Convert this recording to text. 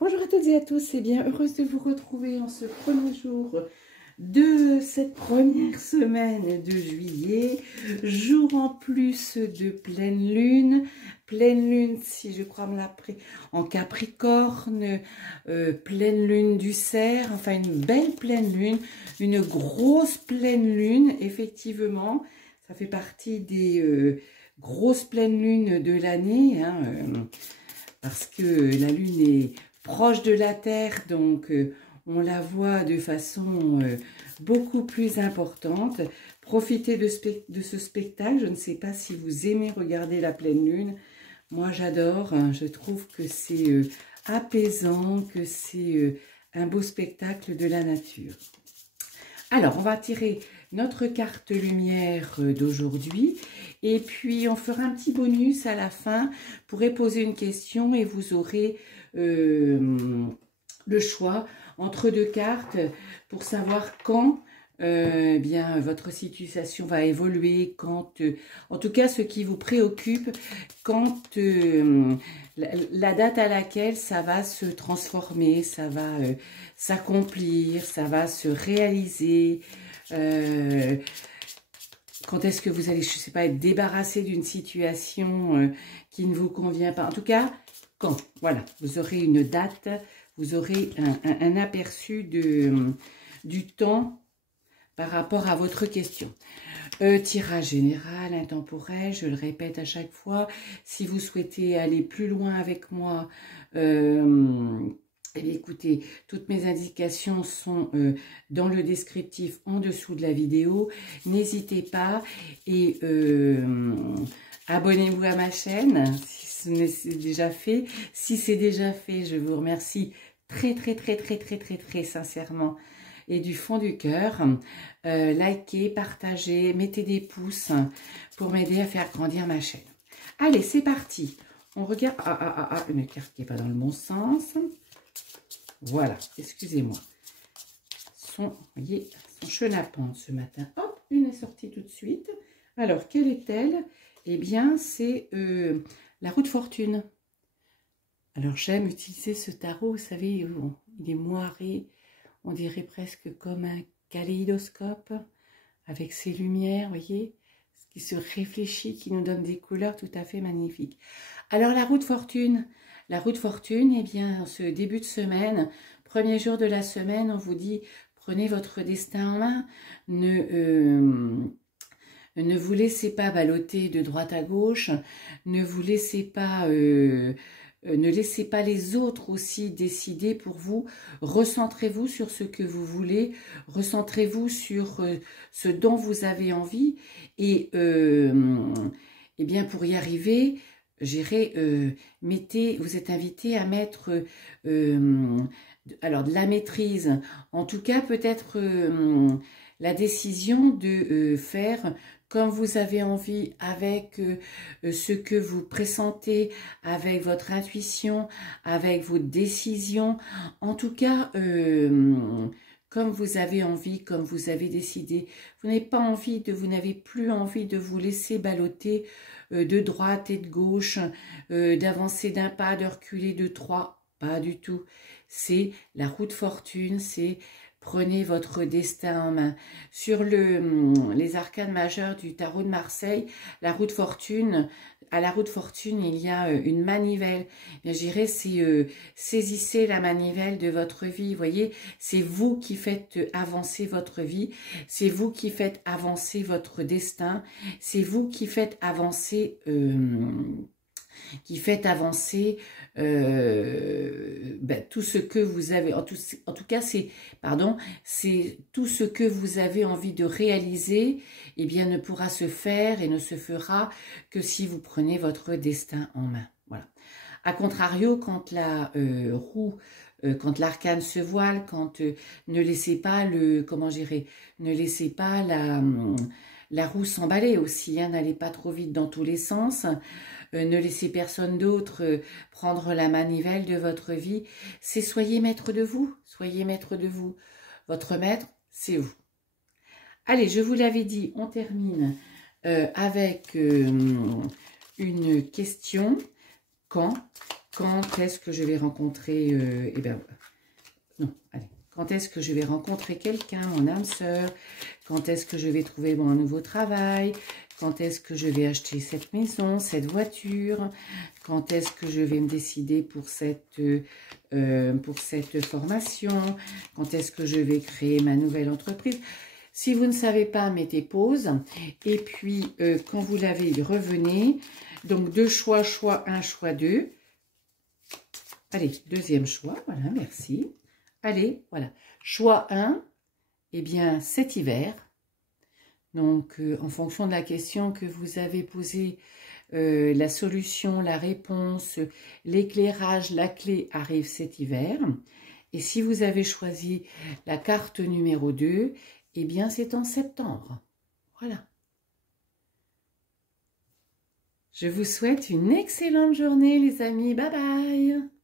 Bonjour à toutes et à tous, et bien heureuse de vous retrouver en ce premier jour de cette première semaine de juillet, jour en plus de pleine lune si je crois me l'appeler en Capricorne, pleine lune du Cerf, enfin une belle pleine lune, une grosse pleine lune, effectivement, ça fait partie des grosses pleines lunes de l'année, hein, parce que la lune est proche de la Terre, donc on la voit de façon beaucoup plus importante. Profitez de ce spectacle. Je ne sais pas si vous aimez regarder la pleine lune. Moi, j'adore. Hein, je trouve que c'est apaisant, que c'est un beau spectacle de la nature. Alors, on va tirer notre carte lumière d'aujourd'hui et puis on fera un petit bonus à la fin. Vous pourrez poser une question et vous aurez le choix entre deux cartes pour savoir quand bien votre situation va évoluer, quand en tout cas ce qui vous préoccupe, quand la date à laquelle ça va se transformer, ça va s'accomplir, ça va se réaliser, quand est-ce que vous allez, je ne sais pas, être débarrassé d'une situation qui ne vous convient pas. En tout cas, quand, voilà, vous aurez une date, vous aurez un aperçu du temps par rapport à votre question. Tirage général, intemporel, je le répète à chaque fois. Si vous souhaitez aller plus loin avec moi, eh bien, écoutez, toutes mes indications sont dans le descriptif en dessous de la vidéo. N'hésitez pas et abonnez-vous à ma chaîne si ce n'est déjà fait. Si c'est déjà fait, je vous remercie très sincèrement et du fond du cœur. Likez, partagez, mettez des pouces pour m'aider à faire grandir ma chaîne. Allez, c'est parti. On regarde... une carte qui n'est pas dans le bon sens. Voilà, excusez-moi. Vous voyez, son chenapan ce matin. Hop, une est sortie tout de suite. Alors, quelle est-elle? Eh bien, c'est la roue de fortune. Alors, j'aime utiliser ce tarot, vous savez, il est moiré, on dirait presque comme un kaléidoscope, avec ses lumières, vous voyez, qui se réfléchit, qui nous donne des couleurs tout à fait magnifiques. Alors, la roue de fortune, eh bien, en ce début de semaine, premier jour de la semaine, on vous dit, prenez votre destin en main, ne vous laissez pas balloter de droite à gauche, ne vous laissez pas... ne laissez pas les autres aussi décider pour vous. Recentrez-vous sur ce que vous voulez. Recentrez-vous sur ce dont vous avez envie. Et eh bien, pour y arriver, vous êtes invité à mettre alors de la maîtrise. En tout cas, peut-être la décision de faire comme vous avez envie, avec ce que vous pressentez, avec votre intuition, avec vos décisions. En tout cas, comme vous avez envie, comme vous avez décidé. Vous n'avez plus envie de vous laisser balloter de droite et de gauche, d'avancer d'un pas, de reculer de trois. Pas du tout. C'est la roue de fortune, c'est... Prenez votre destin en main. Sur les arcanes majeures du tarot de Marseille, la roue de fortune, à la roue de fortune, il y a une manivelle. Je dirais, c'est saisissez la manivelle de votre vie. Vous voyez, c'est vous qui faites avancer votre vie. C'est vous qui faites avancer votre destin. C'est vous qui faites avancer... tout ce que vous avez, en tout cas c'est tout ce que vous avez envie de réaliser, eh bien ne pourra se faire et ne se fera que si vous prenez votre destin en main. Voilà. A contrario, quand la roue, quand l'arcane se voile, quand ne laissez pas ne laissez pas la roue s'emballer aussi, hein, n'allez pas trop vite dans tous les sens. Ne laissez personne d'autre prendre la manivelle de votre vie. C'est soyez maître de vous. Soyez maître de vous. Votre maître, c'est vous. Allez, je vous l'avais dit, on termine avec une question. Quand quand est-ce que je vais rencontrer, non, allez, quand est-ce que je vais rencontrer quelqu'un, mon âme sœur, quand est-ce que je vais trouver mon nouveau travail, quand est-ce que je vais acheter cette maison, cette voiture, quand est-ce que je vais me décider pour cette formation, quand est-ce que je vais créer ma nouvelle entreprise. Si vous ne savez pas, mettez pause. Et puis, quand vous l'avez, revenez. Donc, 2 choix, choix 1, choix 2. Allez, deuxième choix. Voilà, merci. Allez, voilà. Choix 1, eh bien, cet hiver. Donc, en fonction de la question que vous avez posée, la solution, la réponse, l'éclairage, la clé arrive cet hiver. Et si vous avez choisi la carte numéro 2, eh bien, c'est en septembre. Voilà. Je vous souhaite une excellente journée, les amis. Bye bye.